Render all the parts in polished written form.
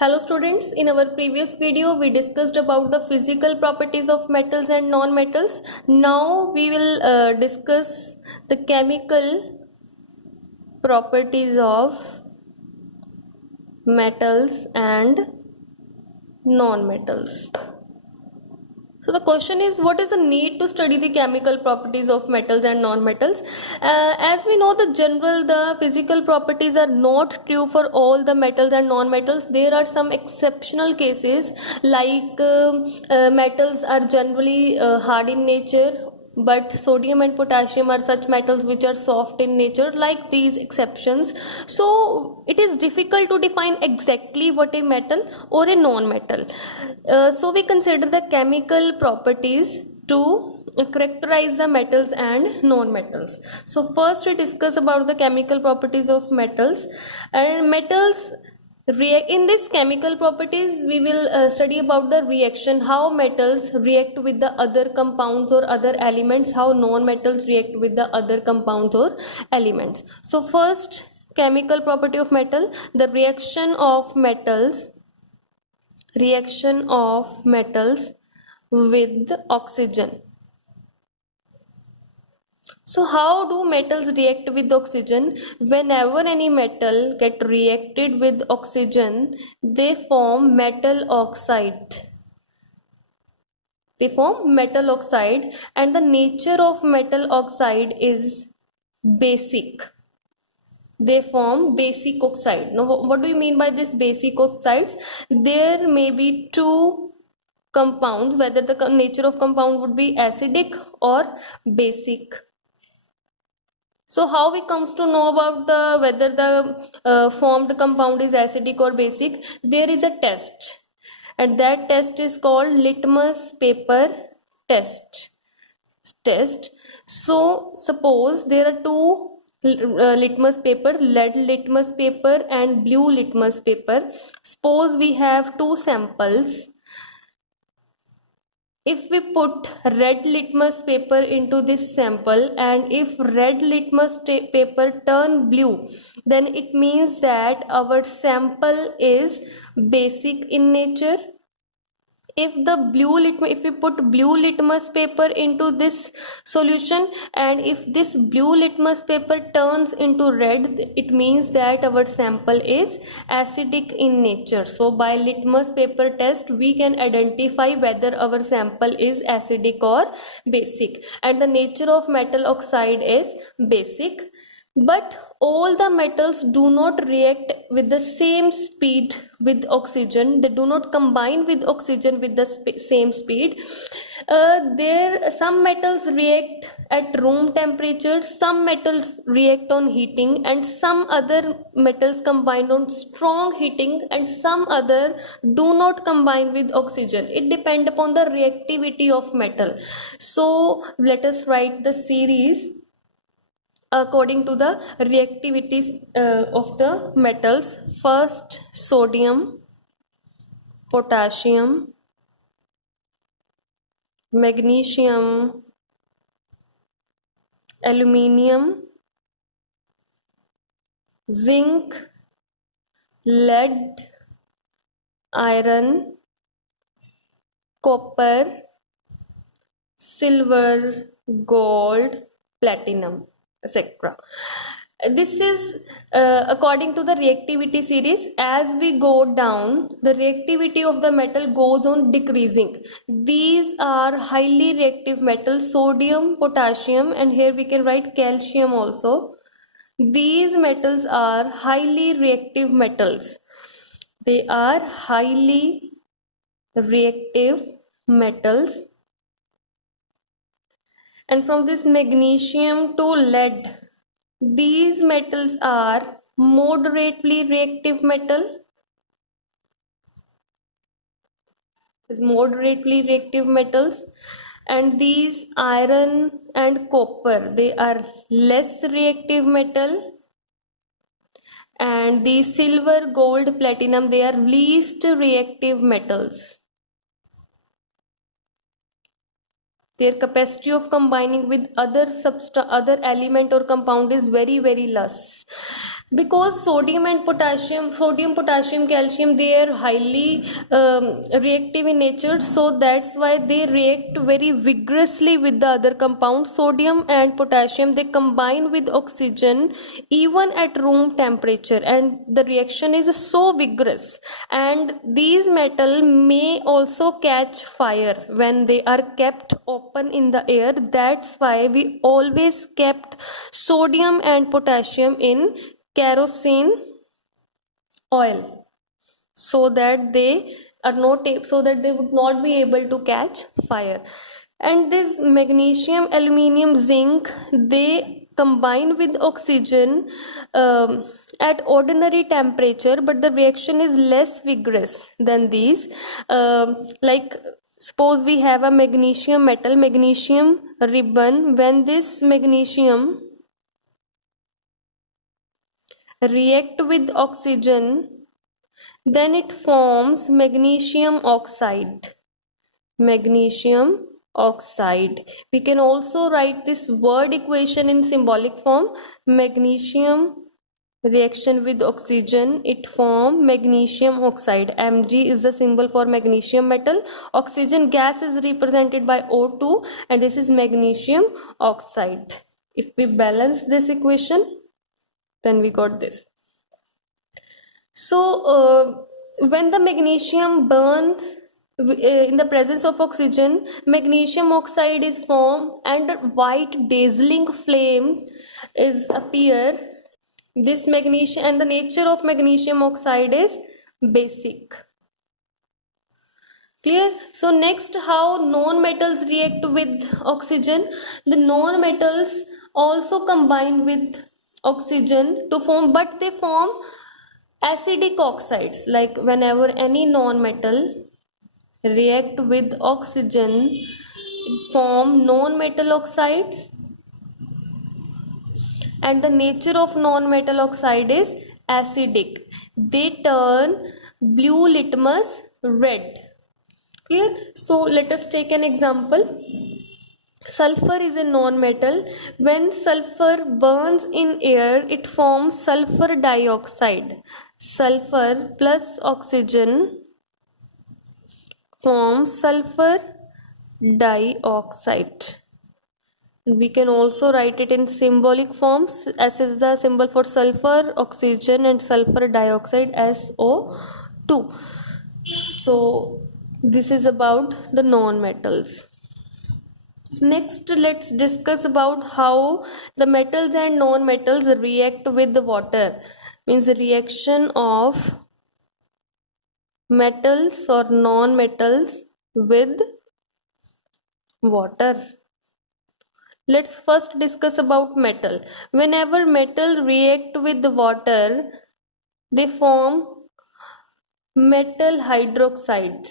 Hello students, in our previous video we discussed about the physical properties of metals and non-metals. Now we will discuss the chemical properties of metals and non-metals. So the question is, what is the need to study the chemical properties of metals and non-metals? As we know, the physical properties are not true for all the metals and non-metals. There are some exceptional cases like metals are generally hard in nature, but sodium and potassium are such metals which are soft in nature, like these exceptions. So it is difficult to define exactly what a metal or a non-metal. So we consider the chemical properties to characterize the metals and non-metals. So first we discuss about the chemical properties of metals. And metals in this chemical properties we will study about the reaction, how metals react with the other compounds or other elements, how non-metals react with the other compounds or elements. So first, chemical property of metal, the reaction of metals with oxygen. So how do metals react with oxygen? Whenever any metal get reacted with oxygen, they form metal oxide. And the nature of metal oxide is basic. They form basic oxide. Now what do you mean by this basic oxides? There may be two compounds, whether the nature of compound would be acidic or basic. So how we comes to know about whether the formed compound is acidic or basic? There is a test, and that test is called litmus paper test. So suppose there are two litmus paper, lead litmus paper and blue litmus paper. Suppose we have two samples. If we put red litmus paper into this sample, and if red litmus paper turn blue, then it means that our sample is basic in nature. If we put blue litmus paper into this solution, and if this blue litmus paper turns into red, it means that our sample is acidic in nature. So by litmus paper test we can identify whether our sample is acidic or basic, and the nature of metal oxide is basic. But all the metals do not react with the same speed with oxygen. They do not combine with oxygen with the same speed. Some metals react at room temperature, some metals react on heating, and some other metals combine on strong heating, and some other do not combine with oxygen. It depends upon the reactivity of metal. So let us write the series according to the reactivities of the metals. First, sodium, potassium, magnesium, aluminium, zinc, lead, iron, copper, silver, gold, platinum, etc. This is according to the reactivity series. As we go down, the reactivity of the metal goes on decreasing. These are highly reactive metals: sodium, potassium, and here we can write calcium also. These metals are highly reactive metals. They are highly reactive metals. And from this magnesium to lead, these metals are moderately reactive metals. And these iron and copper, they are less reactive metal. And these silver, gold, platinum, they are least reactive metals. Their capacity of combining with other element or compound is very, very less. Because sodium, potassium, calcium, they are highly reactive in nature, so that's why they react very vigorously with the other compounds. Sodium and potassium, they combine with oxygen even at room temperature, and the reaction is so vigorous, and these metal may also catch fire when they are kept open in the air. That's why we always kept sodium and potassium in kerosene oil, so that they are not so that they would not be able to catch fire. And this magnesium, aluminium, zinc, they combine with oxygen at ordinary temperature, but the reaction is less vigorous than these. Like suppose we have a magnesium metal, magnesium ribbon. When this magnesium react with oxygen, then it forms magnesium oxide. Magnesium oxide. We can also write this word equation in symbolic form. Magnesium reaction with oxygen, it form magnesium oxide. Mg is the symbol for magnesium metal. Oxygen gas is represented by O2, and this is magnesium oxide. If we balance this equation, then we got this. So when the magnesium burns in the presence of oxygen, magnesium oxide is formed and white dazzling flames is appear. This magnesium, and the nature of magnesium oxide is basic. Clear? So next, how non-metals react with oxygen. The non-metals also combine with oxygen to form, but they form acidic oxides. Like whenever any non-metal react with oxygen, form non-metal oxides, and the nature of non-metal oxide is acidic. They turn blue litmus red. Clear? So let us take an example. Sulfur is a non-metal. When sulfur burns in air, it forms sulfur dioxide. Sulfur plus oxygen forms sulfur dioxide. We can also write it in symbolic forms. S is the symbol for sulfur, oxygen, and sulfur dioxide, SO2. So this is about the non-metals. Next, let's discuss about how the metals and non-metals react with the water. Means the reaction of metals or non-metals with water. Let's first discuss about metal. Whenever metal react with the water, they form metal hydroxides.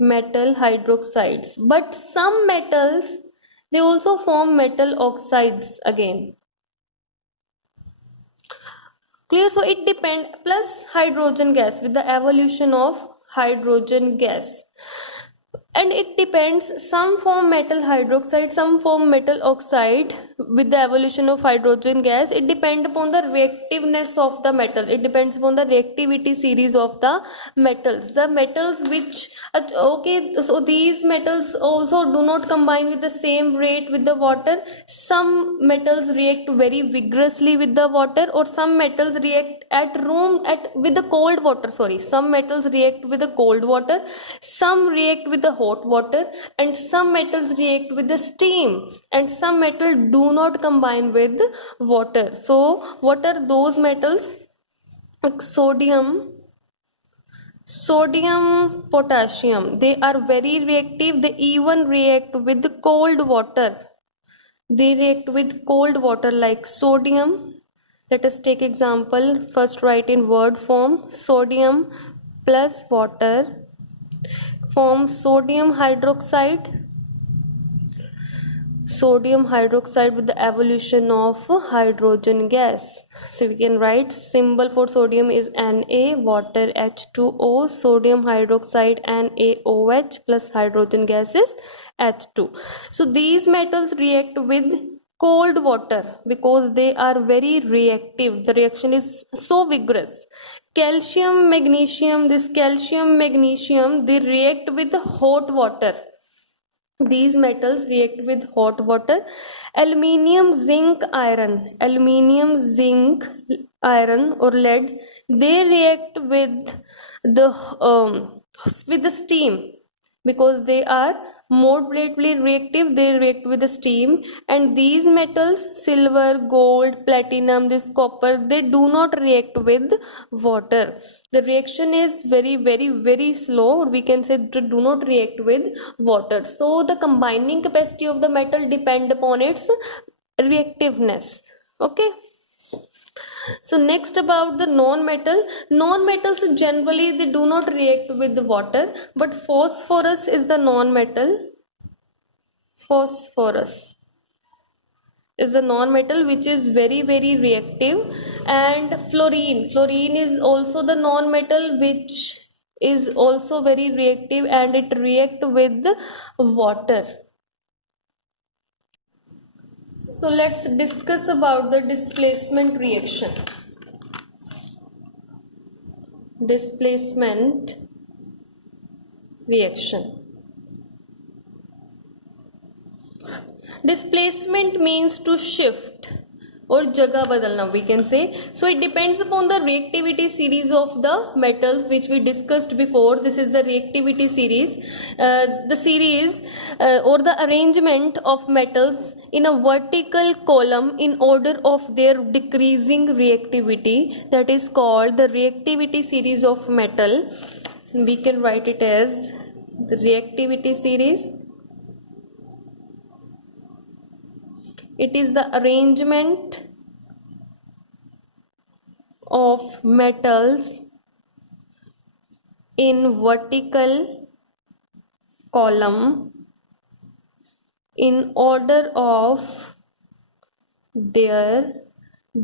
Metal hydroxides. But some metals, they also form metal oxides again. Clear? So it depends. Plus hydrogen gas, with the evolution of hydrogen gas. And it depends, some form metal hydroxide, some form metal oxide with the evolution of hydrogen gas. It depends upon the reactiveness of the metal. It depends upon the reactivity series of the metals. The metals which, okay, so these metals also do not combine with the same rate with the water. Some metals react very vigorously with the water, or some metals react with the cold water. Some metals react with the cold water, some react with the hot water, and some metals react with the steam, and some metals do not combine with water. So what are those metals? Like sodium, potassium, they are very reactive. They even react with cold water. They react with cold water, like sodium. Let us take example. First write in word form. Sodium plus water forms sodium hydroxide. Sodium hydroxide with the evolution of hydrogen gas. So we can write symbol for sodium is Na, water H2O, sodium hydroxide NaOH plus hydrogen gas is H2. So these metals react with cold water because they are very reactive. The reaction is so vigorous. Calcium, magnesium, this calcium, magnesium, they react with hot water. These metals react with hot water. Aluminium, zinc, iron or lead, they react the with the steam because they are moderately reactive. They react with the steam. And these metals, silver, gold, platinum, this copper, they do not react with water. The reaction is very very very slow. We can say they do not react with water. So the combining capacity of the metal depend upon its reactiveness. Okay. So next about the non-metals, generally they do not react with the water, but phosphorus is the non-metal. Phosphorus is the non-metal which is very very reactive. And fluorine is also the non-metal which is also very reactive, and it react with the water. So let's discuss about the displacement reaction. Displacement reaction. Displacement means to shift or jagah badalna, we can say. So it depends upon the reactivity series of the metals which we discussed before. This is the reactivity series. The series or the arrangement of metals in a vertical column in order of their decreasing reactivity, that is called the reactivity series of metal. We can write it as the reactivity series. It is the arrangement of metals in vertical column in order of their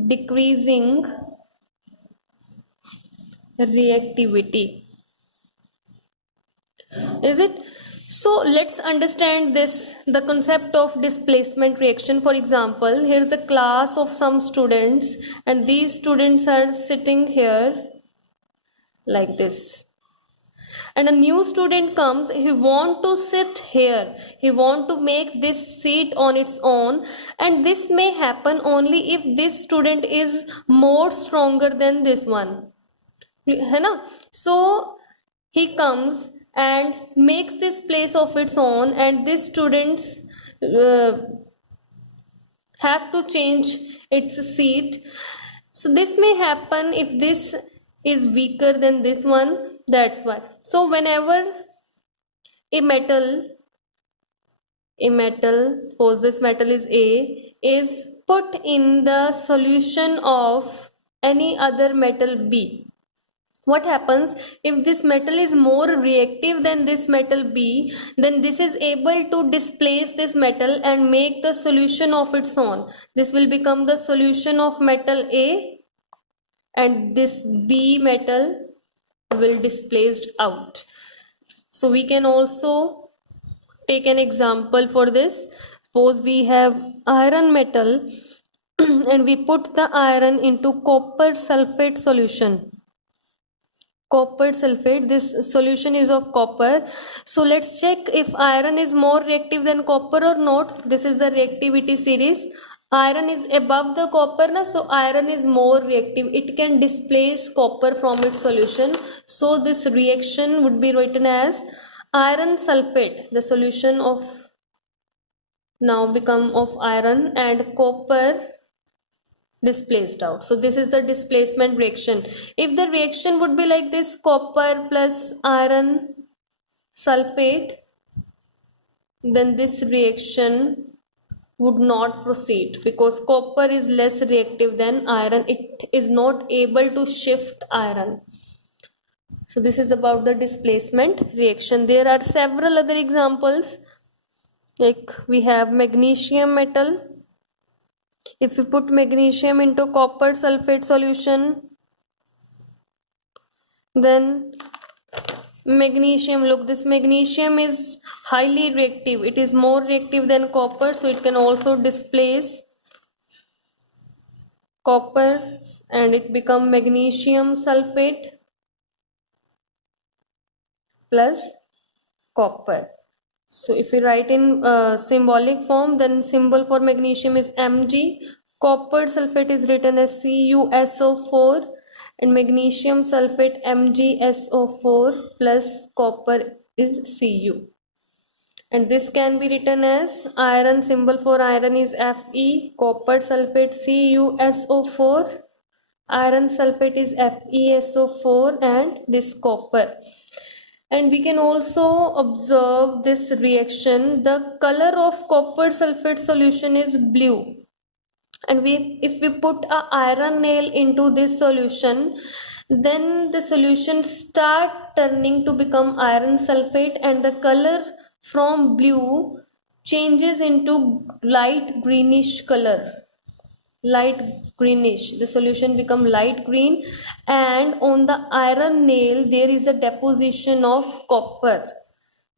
decreasing reactivity. Is it? So let's understand this, the concept of displacement reaction. For example, here's the class of some students, and these students are sitting here like this. And a new student comes, he want to sit here, he want to make this seat on its own, and this may happen only if this student is more stronger than this one. है ना? So he comes and makes this place of its own, and these students have to change its seat. So this may happen if this is weaker than this one. That's why. So whenever a metal, suppose this metal is A, is put in the solution of any other metal B, what happens if this metal is more reactive than this metal B, then this is able to displace this metal and make the solution of its own. This will become the solution of metal A, and this B metal will displaced out. So we can also take an example for this. Suppose we have iron metal and we put the iron into copper sulfate solution. Copper sulfate, this solution is of copper. So let's check if iron is more reactive than copper or not. This is the reactivity series. Iron is above the copper, na, so iron is more reactive. It can displace copper from its solution. So this reaction would be written as iron sulfate. The solution of now become of iron, and copper displaced out. So this is the displacement reaction. If the reaction would be like this, copper plus iron sulfate, then this reaction would not proceed because copper is less reactive than iron. It is not able to shift iron. So this is about the displacement reaction. There are several other examples, like we have magnesium metal. If we put magnesium into copper sulfate solution, then magnesium, look, this magnesium is highly reactive. It is more reactive than copper, so it can also displace copper, and it become magnesium sulfate plus copper. So if we write in symbolic form, then symbol for magnesium is Mg, copper sulfate is written as CuSO4, and magnesium sulfate MgSO4 plus copper is Cu. And this can be written as iron, symbol for iron is Fe, copper sulfate CuSO4, iron sulfate is FeSO4, and this copper. And we can also observe this reaction. The color of copper sulfate solution is blue, and if we put a iron nail into this solution, then the solution start turning to become iron sulfate, and the color from blue changes into light greenish color. Light greenish, the solution become light green, and on the iron nail there is a deposition of copper.